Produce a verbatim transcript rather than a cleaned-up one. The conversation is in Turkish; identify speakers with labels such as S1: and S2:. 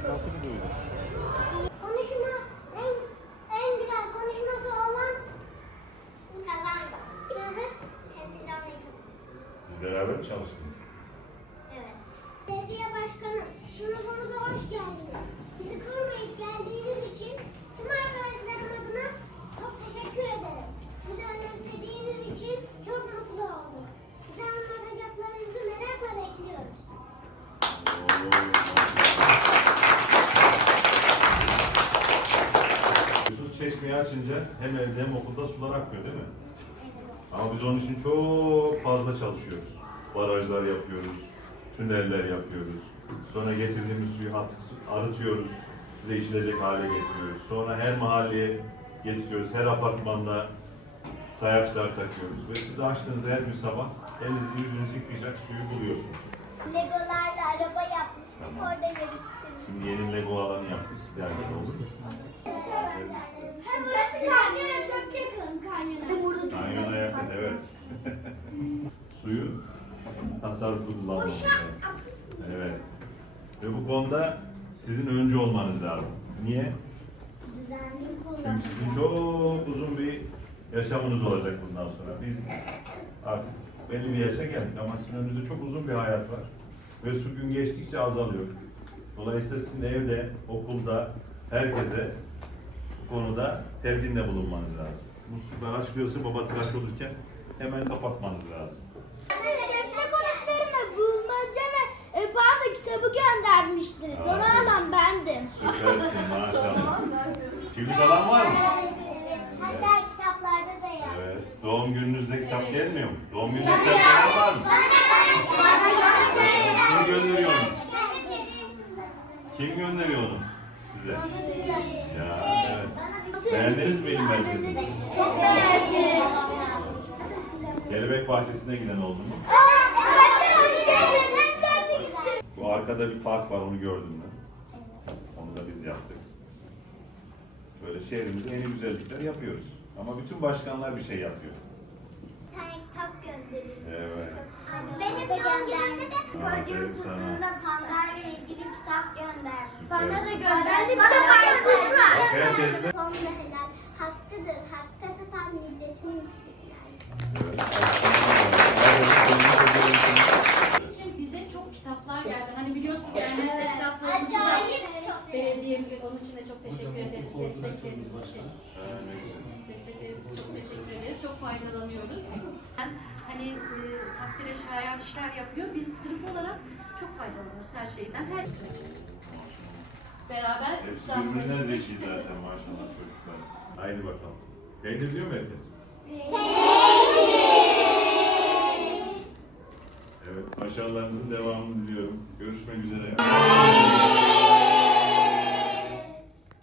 S1: Nasıl bir duygu?
S2: Konuşma en, en güzel konuşması olan kazandı. İşte temsilci olmayı.
S3: Beraber mi çalıştınız?
S2: Evet. Belediye başkanı, sınıfımıza hoş geldiniz. Bizi kırmayıp geldiğiniz için tüm arkadaşlarım adına çok teşekkür ederim. Bizi önemsediğiniz için çok mutlu oldum. Bize anlatacaklarınızı merakla bekliyoruz.
S3: Yusuf çeşmeyi açınca hem evde hem okulda sular akmıyor değil mi? Ama biz onun için çok fazla çalışıyoruz. Barajlar yapıyoruz, tüneller yapıyoruz. Sonra getirdiğimiz suyu atık, arıtıyoruz, size içilecek hale getiriyoruz. Sonra her mahalleye getiriyoruz, her apartmanda sayaçlar takıyoruz. Ve size açtığınızda her gün sabah elinizi yüzünüzü yıkayacak suyu buluyorsunuz.
S2: Legolarla araba yapmıştık,
S3: Tamam.
S2: orada yarıştık.
S3: Şimdi yeni Lego alanı yaptık. Yani oldu.
S2: Hem burası kanyona çok yakın, kanyona.
S3: Kanyona yakın, evet. Suyu tasarruflu kullanmamız lazım. Evet. Ve bu konuda sizin önce olmanız lazım. Niye?
S2: Düzenli kullan.
S3: Çünkü sizin çok uzun bir yaşamınız olacak bundan sonra. Biz artık belli bir yaşa geldik ama sizin önünüzde çok uzun bir hayat var. Ve su gün geçtikçe azalıyor. Dolayısıyla sizin evde, okulda, herkese bu konuda telkinde bulunmanız lazım. Musluklar açılıyorsa baba tıraş olurken hemen kapatmanız lazım.
S2: Defne konuklarına bulmaca ve e, bana kitabı göndermiştiniz. Onu
S3: Aferin.
S2: alan bendim.
S3: Süpersin maşallah. Kimlik alan var mı?
S2: Evet. Hatta kitaplarda da yazıyor.
S3: Evet. Doğum gününüzde kitap gelmiyor mu? Doğum gününde kitap gelen var mı? Kim gönderiyor onu? Kim gönderiyor onu size? Ya evet. Beğendiniz mi ilim merkezini?
S2: Çok beğendim.
S3: Kelebek bahçesine giden oldu mu? Bu arkada bir park var, onu gördüm ben. Onu da biz yaptık. Böyle şehrimizde yeni güzellikler yapıyoruz. Ama bütün başkanlar bir şey yapıyor.
S2: Bir tane kitap gönderiyor.
S3: Evet.
S2: Benim doğum günümde de
S3: Aferin sana.
S2: tuttuğunda pandayla ilgili kitap göndermiş.
S3: Bana da
S2: gönderdi. Bana paylaşmış.
S3: Bak herkes de.
S2: Son ve helal hakkıdır. Hakka tapan milletin istiklali.
S3: Evet.
S4: için bize çok kitaplar geldi. Hani biliyorsunuz gelmezde kitaplarımızı da
S2: Acayip çok.
S4: belediyemiz, onun için de çok teşekkür ederiz destekleriniz için.
S3: Ha, ne güzel.
S4: Destekleriniz için çok teşekkür ederiz. Çok faydalanıyoruz. Yani, hani e, takdire şayan işler yapıyor. Biz sınıf olarak çok faydalanıyoruz her şeyden. Her beraber
S3: Hepsi
S4: İstanbul'a
S3: birbirinden
S4: gittik.
S3: zeki zaten maşallah çocuklar. Haydi bakalım. Peynir diyor mu herkes? Evet, başarılarınızın devamını diliyorum. Görüşmek üzere.